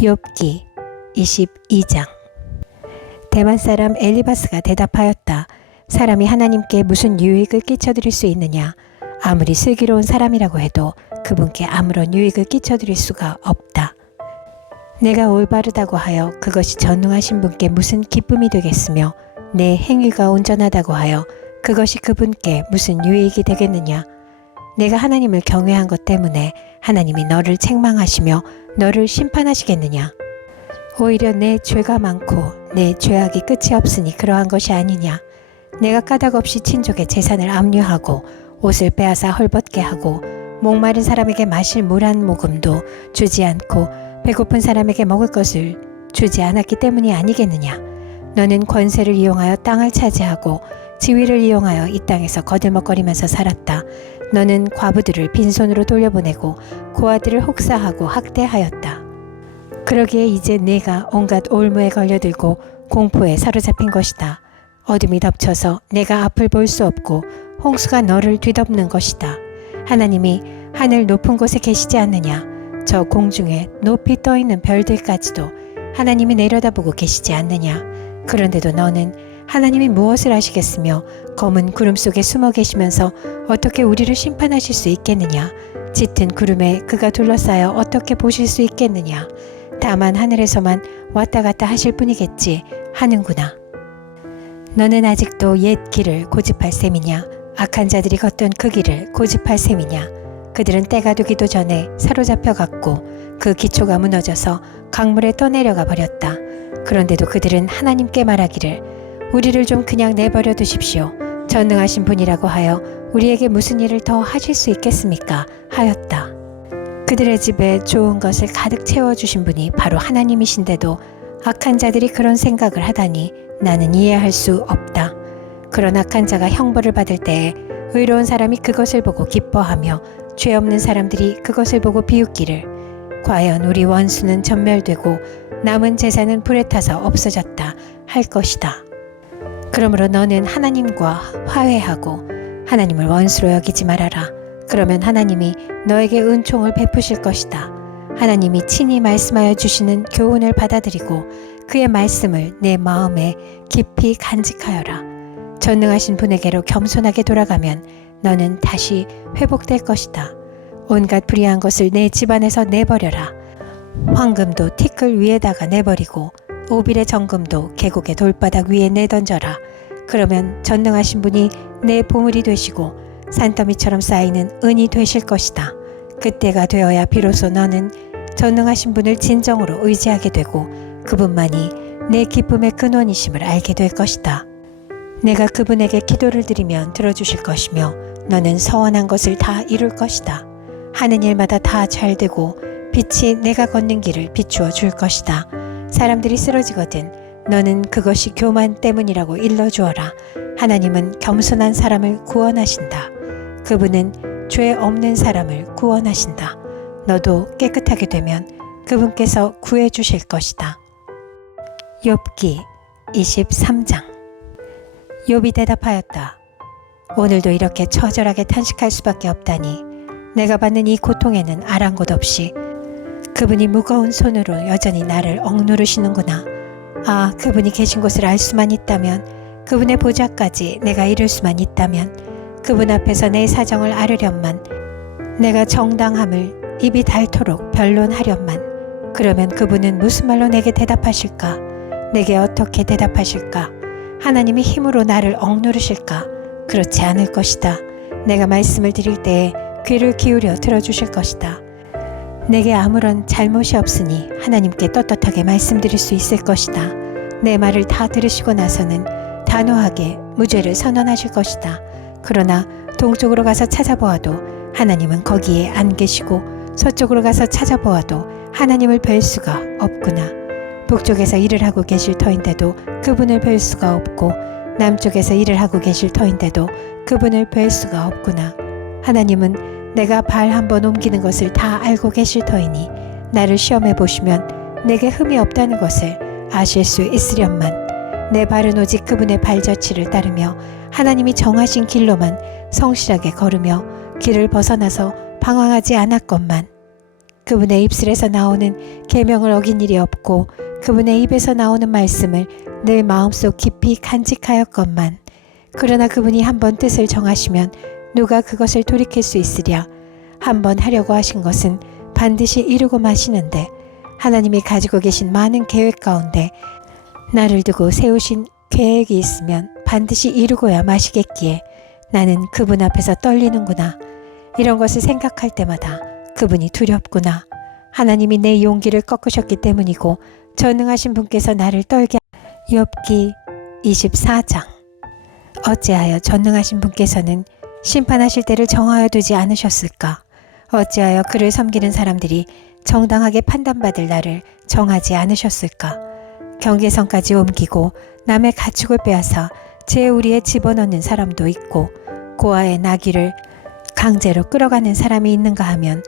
욥기 22장. 대만 사람 엘리바스가 대답하였다. 사람이 하나님께 무슨 유익을 끼쳐드릴 수 있느냐? 아무리 슬기로운 사람이라고 해도 그분께 아무런 유익을 끼쳐드릴 수가 없다. 내가 올바르다고 하여 그것이 전능하신 분께 무슨 기쁨이 되겠으며 내 행위가 온전하다고 하여 그것이 그분께 무슨 유익이 되겠느냐? 내가 하나님을 경외한 것 때문에 하나님이 너를 책망하시며 너를 심판하시겠느냐? 오히려 내 죄가 많고 내 죄악이 끝이 없으니 그러한 것이 아니냐? 내가 까닭없이 친족의 재산을 압류하고 옷을 빼앗아 헐벗게 하고 목마른 사람에게 마실 물 한 모금도 주지 않고 배고픈 사람에게 먹을 것을 주지 않았기 때문이 아니겠느냐? 너는 권세를 이용하여 땅을 차지하고 지위를 이용하여 이 땅에서 거들먹거리면서 살았다. 너는 과부들을 빈손으로 돌려보내고 고아들을 혹사하고 학대하였다. 그러기에 이제 네가 온갖 올무에 걸려들고 공포에 사로잡힌 것이다. 어둠이 덮쳐서 내가 앞을 볼 수 없고 홍수가 너를 뒤덮는 것이다. 하나님이 하늘 높은 곳에 계시지 않느냐? 저 공중에 높이 떠있는 별들까지도 하나님이 내려다보고 계시지 않느냐? 그런데도 너는 하나님이 무엇을 하시겠으며 검은 구름 속에 숨어 계시면서 어떻게 우리를 심판하실 수 있겠느냐? 짙은 구름에 그가 둘러싸여 어떻게 보실 수 있겠느냐? 다만 하늘에서만 왔다 갔다 하실 뿐이겠지 하는구나. 너는 아직도 옛 길을 고집할 셈이냐? 악한 자들이 걷던 그 길을 고집할 셈이냐? 그들은 때가 되기도 전에 사로잡혀 갔고 그 기초가 무너져서 강물에 떠내려가 버렸다. 그런데도 그들은 하나님께 말하기를 우리를 좀 그냥 내버려 두십시오. 전능하신 분이라고 하여 우리에게 무슨 일을 더 하실 수 있겠습니까? 하였다. 그들의 집에 좋은 것을 가득 채워주신 분이 바로 하나님이신데도 악한 자들이 그런 생각을 하다니 나는 이해할 수 없다. 그런 악한 자가 형벌을 받을 때에 의로운 사람이 그것을 보고 기뻐하며 죄 없는 사람들이 그것을 보고 비웃기를 과연 우리 원수는 전멸되고 남은 재산은 불에 타서 없어졌다 할 것이다. 그러므로 너는 하나님과 화해하고 하나님을 원수로 여기지 말아라. 그러면 하나님이 너에게 은총을 베푸실 것이다. 하나님이 친히 말씀하여 주시는 교훈을 받아들이고 그의 말씀을 내 마음에 깊이 간직하여라. 전능하신 분에게로 겸손하게 돌아가면 너는 다시 회복될 것이다. 온갖 불의한 것을 내 집안에서 내버려라. 황금도 티끌 위에다가 내버리고 오빌의 정금도 계곡의 돌바닥 위에 내던져라. 그러면 전능하신 분이 내 보물이 되시고 산더미처럼 쌓이는 은이 되실 것이다. 그때가 되어야 비로소 너는 전능하신 분을 진정으로 의지하게 되고 그분만이 내 기쁨의 근원이심을 알게 될 것이다. 내가 그분에게 기도를 드리면 들어주실 것이며 너는 서원한 것을 다 이룰 것이다. 하는 일마다 다 잘되고 빛이 내가 걷는 길을 비추어 줄 것이다. 사람들이 쓰러지거든 너는 그것이 교만 때문이라고 일러주어라. 하나님은 겸손한 사람을 구원하신다. 그분은 죄 없는 사람을 구원하신다. 너도 깨끗하게 되면 그분께서 구해주실 것이다. 욥기 23장. 욥이 대답하였다. 오늘도 이렇게 처절하게 탄식할 수밖에 없다니 내가 받는 이 고통에는 아랑곳 없이 그분이 무거운 손으로 여전히 나를 억누르시는구나. 아, 그분이 계신 곳을 알 수만 있다면, 그분의 보좌까지 내가 이룰 수만 있다면, 그분 앞에서 내 사정을 앓으련만, 내가 정당함을 입이 닳도록 변론하련만. 그러면 그분은 무슨 말로 내게 대답하실까? 내게 어떻게 대답하실까? 하나님이 힘으로 나를 억누르실까? 그렇지 않을 것이다. 내가 말씀을 드릴 때에 귀를 기울여 들어주실 것이다. 내게 아무런 잘못이 없으니 하나님께 떳떳하게 말씀드릴 수 있을 것이다. 내 말을 다 들으시고 나서는 단호하게 무죄를 선언하실 것이다. 그러나 동쪽으로 가서 찾아보아도 하나님은 거기에 안 계시고 서쪽으로 가서 찾아보아도 하나님을 뵐 수가 없구나. 북쪽에서 일을 하고 계실 터인데도 그분을 뵐 수가 없고 남쪽에서 일을 하고 계실 터인데도 그분을 뵐 수가 없구나. 하나님은 내가 발 한번 옮기는 것을 다 알고 계실 터이니 나를 시험해 보시면 내게 흠이 없다는 것을 아실 수 있으련만. 내 발은 오직 그분의 발자취를 따르며 하나님이 정하신 길로만 성실하게 걸으며 길을 벗어나서 방황하지 않았건만. 그분의 입술에서 나오는 계명을 어긴 일이 없고 그분의 입에서 나오는 말씀을 늘 마음속 깊이 간직하였건만 그러나 그분이 한번 뜻을 정하시면 누가 그것을 돌이킬 수 있으랴. 한번 하려고 하신 것은 반드시 이루고 마시는데 하나님이 가지고 계신 많은 계획 가운데 나를 두고 세우신 계획이 있으면 반드시 이루고야 마시겠기에 나는 그분 앞에서 떨리는구나. 이런 것을 생각할 때마다 그분이 두렵구나. 하나님이 내 용기를 꺾으셨기 때문이고 전능하신 분께서 나를 떨게 욥기 24장. 어찌하여 전능하신 분께서는 심판하실 때를 정하여 두지 않으셨을까? 어찌하여 그를 섬기는 사람들이 정당하게 판단받을 날을 정하지 않으셨을까? 경계선까지 옮기고 남의 가축을 빼앗아 제 우리에 집어넣는 사람도 있고 고아의 나귀를 강제로 끌어가는 사람이 있는가 하면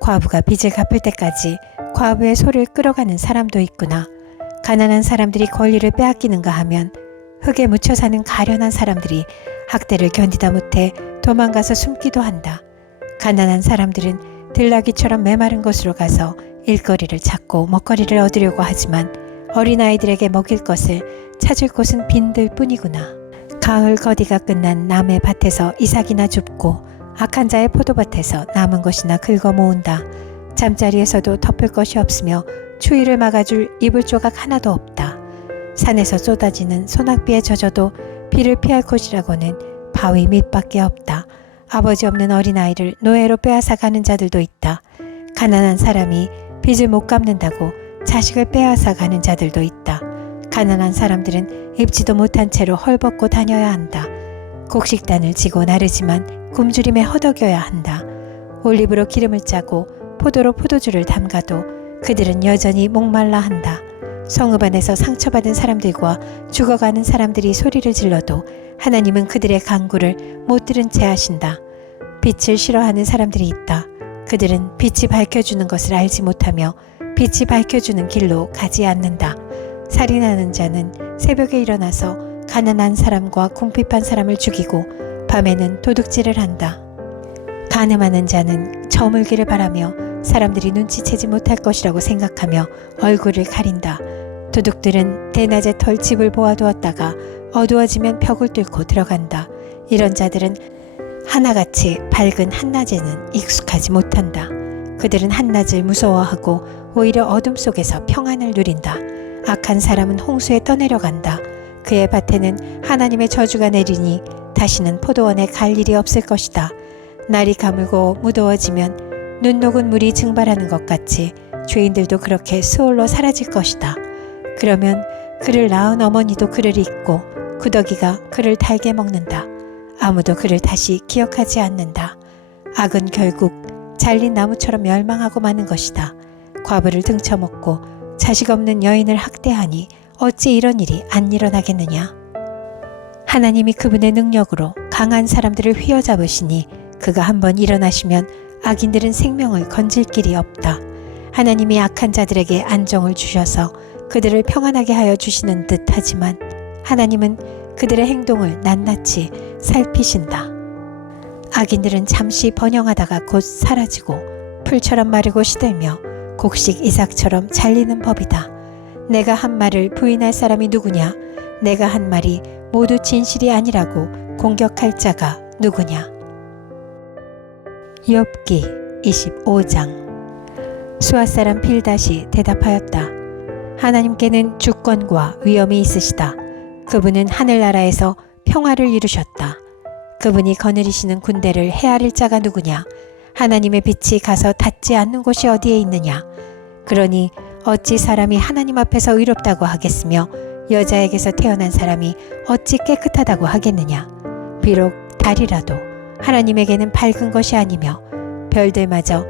과부가 빚을 갚을 때까지 과부의 소를 끌어가는 사람도 있구나. 가난한 사람들이 권리를 빼앗기는가 하면 흙에 묻혀 사는 가련한 사람들이 학대를 견디다 못해 도망가서 숨기도 한다. 가난한 사람들은 들나귀처럼 메마른 곳으로 가서 일거리를 찾고 먹거리를 얻으려고 하지만 어린아이들에게 먹일 것을 찾을 곳은 빈들 뿐이구나. 가을 거디가 끝난 남의 밭에서 이삭이나 줍고 악한 자의 포도밭에서 남은 것이나 긁어 모은다. 잠자리에서도 덮을 것이 없으며 추위를 막아줄 이불 조각 하나도 없다. 산에서 쏟아지는 소낙비에 젖어도 비를 피할 곳이라고는 바위 밑밖에 없다. 아버지 없는 어린아이를 노예로 빼앗아 가는 자들도 있다. 가난한 사람이 빚을 못 갚는다고 자식을 빼앗아 가는 자들도 있다. 가난한 사람들은 입지도 못한 채로 헐벗고 다녀야 한다. 곡식단을 지고 나르지만 굶주림에 허덕여야 한다. 올리브로 기름을 짜고 포도로 포도주를 담가도 그들은 여전히 목말라 한다. 성읍 안에서 상처받은 사람들과 죽어가는 사람들이 소리를 질러도 하나님은 그들의 간구를 못 들은 채 하신다. 빛을 싫어하는 사람들이 있다. 그들은 빛이 밝혀주는 것을 알지 못하며 빛이 밝혀주는 길로 가지 않는다. 살인하는 자는 새벽에 일어나서 가난한 사람과 궁핍한 사람을 죽이고 밤에는 도둑질을 한다. 간음하는 자는 저물기를 바라며 사람들이 눈치채지 못할 것이라고 생각하며 얼굴을 가린다. 도둑들은 대낮에 털 집을 보아두었다가 어두워지면 벽을 뚫고 들어간다. 이런 자들은 하나같이 밝은 한낮에는 익숙하지 못한다. 그들은 한낮을 무서워하고 오히려 어둠 속에서 평안을 누린다. 악한 사람은 홍수에 떠내려간다. 그의 밭에는 하나님의 저주가 내리니 다시는 포도원에 갈 일이 없을 것이다. 날이 가물고 무더워지면 눈 녹은 물이 증발하는 것 같이 죄인들도 그렇게 수월로 사라질 것이다. 그러면 그를 낳은 어머니도 그를 잊고 구더기가 그를 달게 먹는다. 아무도 그를 다시 기억하지 않는다. 악은 결국 잘린 나무처럼 멸망하고 마는 것이다. 과부를 등쳐먹고 자식 없는 여인을 학대하니 어찌 이런 일이 안 일어나겠느냐. 하나님이 그분의 능력으로 강한 사람들을 휘어잡으시니 그가 한번 일어나시면 악인들은 생명을 건질 길이 없다. 하나님이 악한 자들에게 안정을 주셔서 그들을 평안하게 하여 주시는 듯 하지만 하나님은 그들의 행동을 낱낱이 살피신다. 악인들은 잠시 번영하다가 곧 사라지고 풀처럼 마르고 시들며 곡식 이삭처럼 잘리는 법이다. 내가 한 말을 부인할 사람이 누구냐? 내가 한 말이 모두 진실이 아니라고 공격할 자가 누구냐? 욥기 25장. 수앗 사람 빌닷이 대답하였다. 하나님께는 주권과 위엄이 있으시다. 그분은 하늘나라에서 평화를 이루셨다. 그분이 거느리시는 군대를 헤아릴 자가 누구냐? 하나님의 빛이 가서 닿지 않는 곳이 어디에 있느냐? 그러니 어찌 사람이 하나님 앞에서 의롭다고 하겠으며 여자에게서 태어난 사람이 어찌 깨끗하다고 하겠느냐? 비록 달이라도 하나님에게는 밝은 것이 아니며 별들마저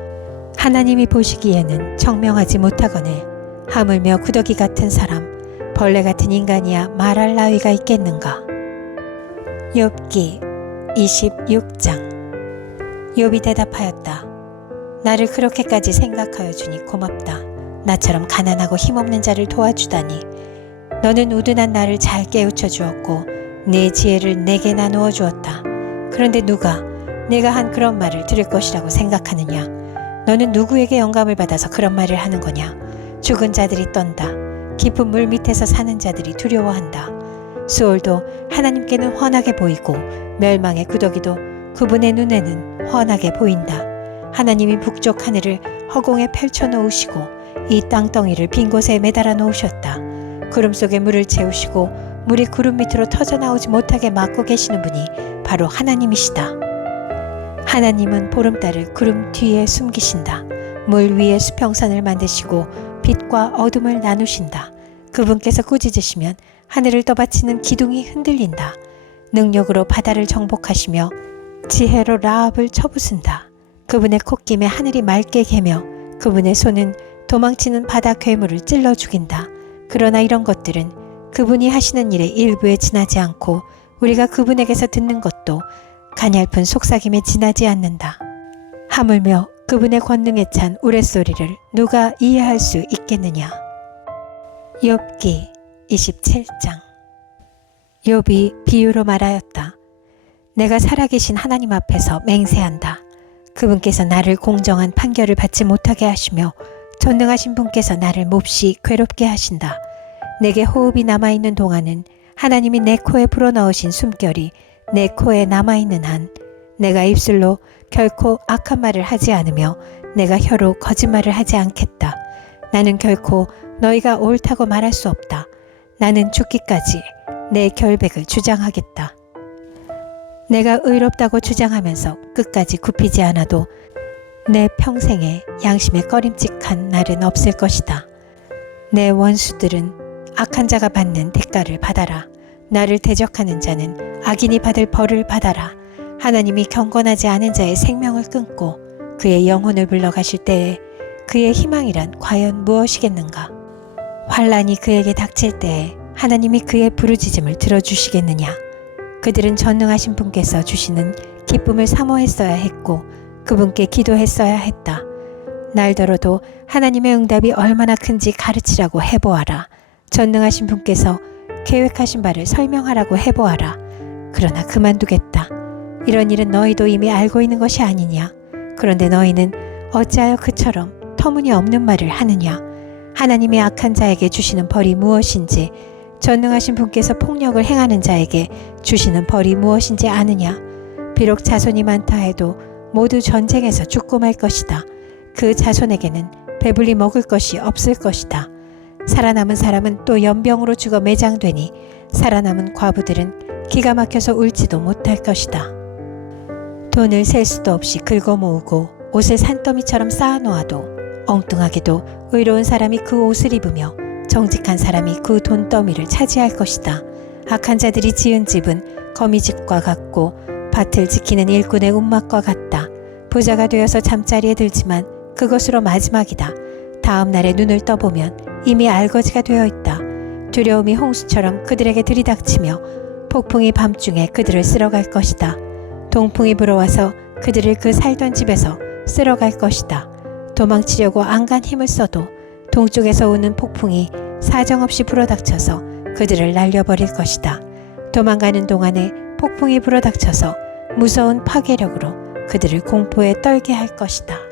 하나님이 보시기에는 청명하지 못하거늘 하물며 구더기 같은 사람, 벌레 같은 인간이야 말할 나위가 있겠는가? 욥기 26장. 욥이 대답하였다. 나를 그렇게까지 생각하여 주니 고맙다. 나처럼 가난하고 힘없는 자를 도와주다니. 너는 우둔한 나를 잘 깨우쳐 주었고 내 지혜를 내게 나누어 주었다. 그런데 누가 내가 한 그런 말을 들을 것이라고 생각하느냐? 너는 누구에게 영감을 받아서 그런 말을 하는 거냐? 죽은 자들이 떤다. 깊은 물 밑에서 사는 자들이 두려워한다. 수월도 하나님께는 훤하게 보이고 멸망의 구더기도 그분의 눈에는 훤하게 보인다. 하나님이 북쪽 하늘을 허공에 펼쳐 놓으시고 이 땅덩이를 빈 곳에 매달아 놓으셨다. 구름 속에 물을 채우시고 물이 구름 밑으로 터져 나오지 못하게 막고 계시는 분이 바로 하나님이시다. 하나님은 보름달을 구름 뒤에 숨기신다. 물 위에 수평선을 만드시고 빛과 어둠을 나누신다. 그분께서 꾸짖으시면 하늘을 떠받치는 기둥이 흔들린다. 능력으로 바다를 정복하시며 지혜로 라합을 쳐부순다. 그분의 콧김에 하늘이 맑게 개며 그분의 손은 도망치는 바다 괴물을 찔러 죽인다. 그러나 이런 것들은 그분이 하시는 일의 일부에 지나지 않고 우리가 그분에게서 듣는 것도 가냘픈 속삭임에 지나지 않는다. 하물며 그분의 권능에 찬 우레소리를 누가 이해할 수 있겠느냐. 욥기 27장. 욥이 비유로 말하였다. 내가 살아계신 하나님 앞에서 맹세한다. 그분께서 나를 공정한 판결을 받지 못하게 하시며 전능하신 분께서 나를 몹시 괴롭게 하신다. 내게 호흡이 남아있는 동안은 하나님이 내 코에 불어넣으신 숨결이 내 코에 남아있는 한 내가 입술로 결코 악한 말을 하지 않으며 내가 혀로 거짓말을 하지 않겠다. 나는 결코 너희가 옳다고 말할 수 없다. 나는 죽기까지 내 결백을 주장하겠다. 내가 의롭다고 주장하면서 끝까지 굽히지 않아도 내 평생에 양심에 꺼림칙한 날은 없을 것이다. 내 원수들은 악한 자가 받는 대가를 받아라. 나를 대적하는 자는 악인이 받을 벌을 받아라. 하나님이 경건하지 않은 자의 생명을 끊고 그의 영혼을 불러가실 때에 그의 희망이란 과연 무엇이겠는가? 환란이 그에게 닥칠 때에 하나님이 그의 부르짖음을 들어주시겠느냐? 그들은 전능하신 분께서 주시는 기쁨을 사모했어야 했고 그분께 기도했어야 했다. 날더러도 하나님의 응답이 얼마나 큰지 가르치라고 해보아라. 전능하신 분께서 계획하신 바를 설명하라고 해보아라. 그러나 그만두겠다. 이런 일은 너희도 이미 알고 있는 것이 아니냐. 그런데 너희는 어찌하여 그처럼 터무니없는 말을 하느냐. 하나님이 악한 자에게 주시는 벌이 무엇인지 전능하신 분께서 폭력을 행하는 자에게 주시는 벌이 무엇인지 아느냐. 비록 자손이 많다 해도 모두 전쟁에서 죽고 말 것이다. 그 자손에게는 배불리 먹을 것이 없을 것이다. 살아남은 사람은 또 연병으로 죽어 매장되니 살아남은 과부들은 기가 막혀서 울지도 못할 것이다. 돈을 셀 수도 없이 긁어 모으고 옷을 산더미처럼 쌓아놓아도 엉뚱하게도 의로운 사람이 그 옷을 입으며 정직한 사람이 그 돈더미를 차지할 것이다. 악한 자들이 지은 집은 거미집과 같고 밭을 지키는 일꾼의 움막과 같다. 부자가 되어서 잠자리에 들지만 그것으로 마지막이다. 다음 날에 눈을 떠보면 이미 알거지가 되어 있다. 두려움이 홍수처럼 그들에게 들이닥치며 폭풍이 밤중에 그들을 쓸어갈 것이다. 동풍이 불어와서 그들을 그 살던 집에서 쓸어갈 것이다. 도망치려고 안간 힘을 써도 동쪽에서 오는 폭풍이 사정없이 불어닥쳐서 그들을 날려버릴 것이다. 도망가는 동안에 폭풍이 불어닥쳐서 무서운 파괴력으로 그들을 공포에 떨게 할 것이다.